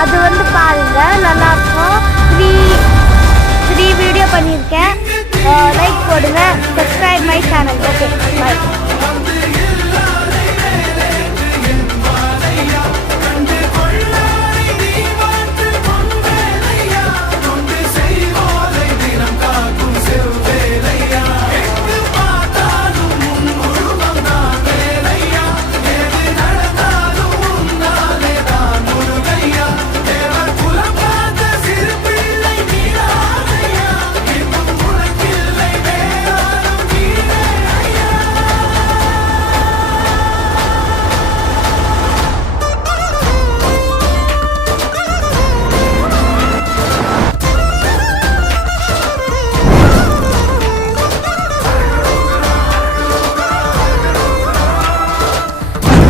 அது வந்து பாருங்கள், நல்லாயிருக்கும். த்ரீ வீடியோ பண்ணியிருக்கேன். லைக் போடுங்க, subscribe my channel. Okay, bye.